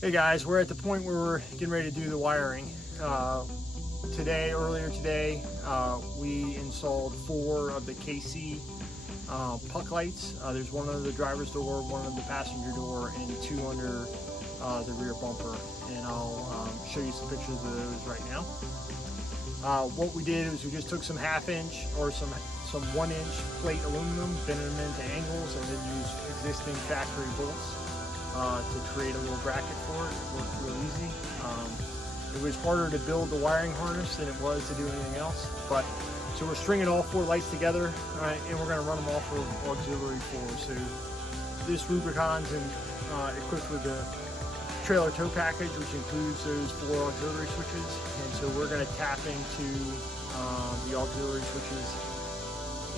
Hey guys, we're at the point where we're getting ready to do the wiring. Earlier today, we installed 4 of the KC puck lights. There's one under the driver's door, one under the passenger door, and 2 under the rear bumper. And I'll show you some pictures of those right now. What we did is we just took some 1/2 inch or some 1 inch plate aluminum, bent them into angles, and then used existing factory bolts to create a little bracket for it. It worked real easy. It was harder to build the wiring harness than it was to do anything else. So we're stringing all 4 lights together, and we're going to run them off of auxiliary 4. So this Rubicon's equipped with a trailer tow package, which includes those 4 auxiliary switches. And so we're going to tap into the auxiliary switches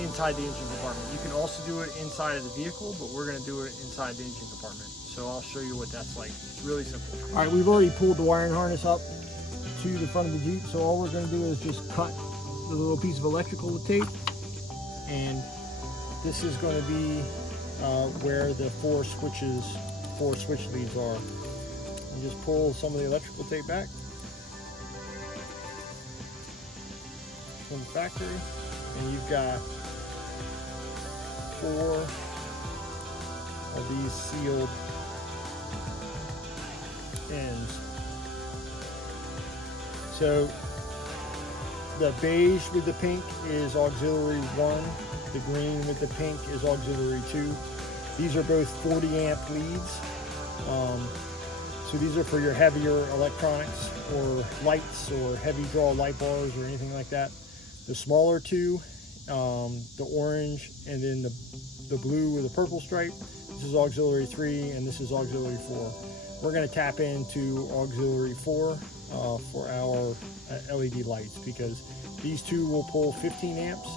inside the engine compartment. You can also do it inside of the vehicle, but we're going to do it inside the engine compartment. So I'll show you what that's like. It's really simple. All right, we've already pulled the wiring harness up to the front of the Jeep. So all we're going to do is just cut the little piece of electrical tape. And this is going to be where the 4 switch leads are. You just pull some of the electrical tape back from the factory, and you've got 4 of these sealed ends. So the beige with the pink is auxiliary 1, the green with the pink is auxiliary 2. These are both 40 amp leads. So these are for your heavier electronics or lights or heavy draw light bars or anything like that. The smaller 2, the orange and then the blue with a purple stripe, this is auxiliary 3 and this is auxiliary 4. We're going to tap into auxiliary 4 for our LED lights, because these 2 will pull 15 amps.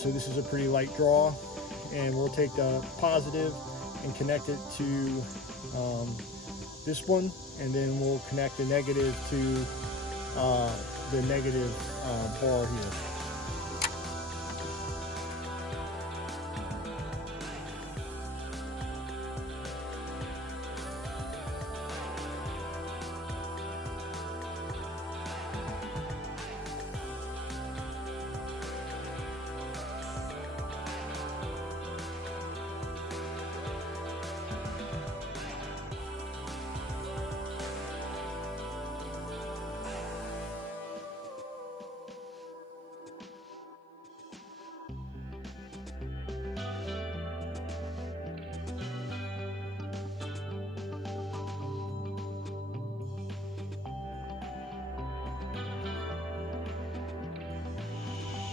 So this is a pretty light draw, and we'll take the positive and connect it to this one, and then we'll connect the negative to the negative bar here.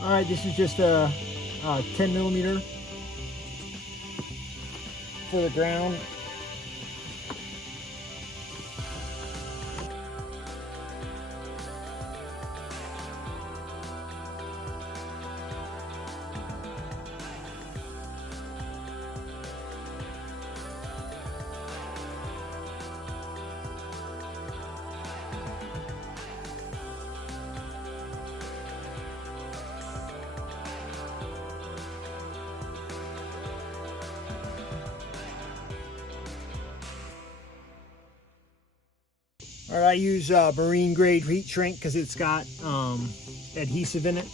All right, this is just a 10 millimeter for the ground. All right, I use marine grade heat shrink because it's got adhesive in it.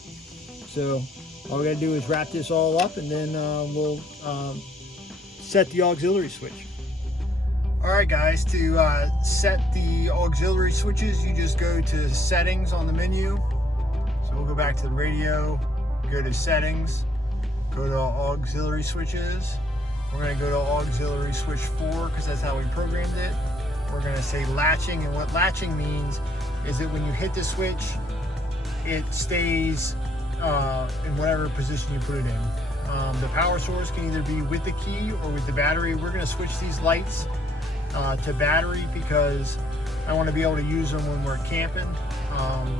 So all we gotta do is wrap this all up, and then we'll set the auxiliary switch. All right guys, to set the auxiliary switches, you just go to settings on the menu. So we'll go back to the radio, go to settings, go to auxiliary switches. We're gonna go to auxiliary switch 4 because that's how we programmed it. We're going to say latching, and what latching means is that when you hit the switch, it stays in whatever position you put it in. The power source can either be with the key or with the battery. We're going to switch these lights to battery because I want to be able to use them when we're camping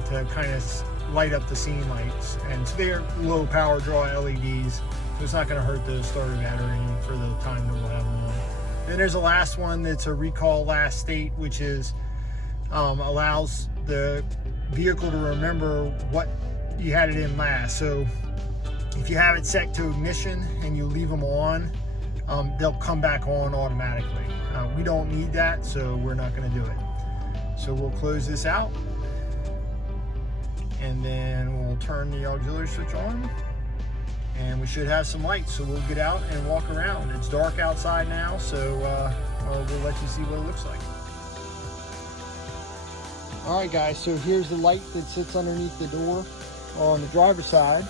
to kind of light up the scene lights. And so they're low power draw LEDs, so it's not going to hurt the starter battery for the time that we'll have them on. Then there's a last one that's a recall last state, which is allows the vehicle to remember what you had it in last. So if you have it set to ignition and you leave them on, they'll come back on automatically. we don't need that, so we're not going to do it. So we'll close this out, and then we'll turn the auxiliary switch on, and we should have some lights. So we'll get out and walk around. It's dark outside now, so we'll let you see what it looks like. All right, guys, so here's the light that sits underneath the door on the driver's side.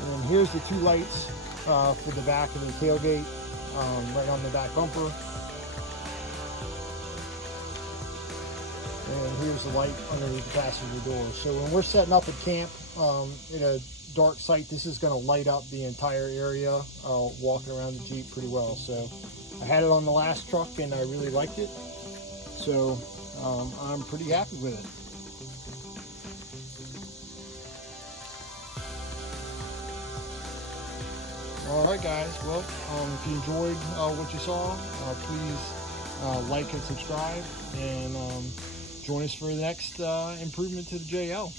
And here's the two lights for the back of the tailgate, right on the back bumper. And here's the light underneath the passenger door. So when we're setting up at camp in a dark site, this is going to light up the entire area walking around the Jeep pretty well. So I had it on the last truck and I really liked it. So I'm pretty happy with it. All right, guys. Well, if you enjoyed what you saw, please like and subscribe, and join us for the next improvement to the JL.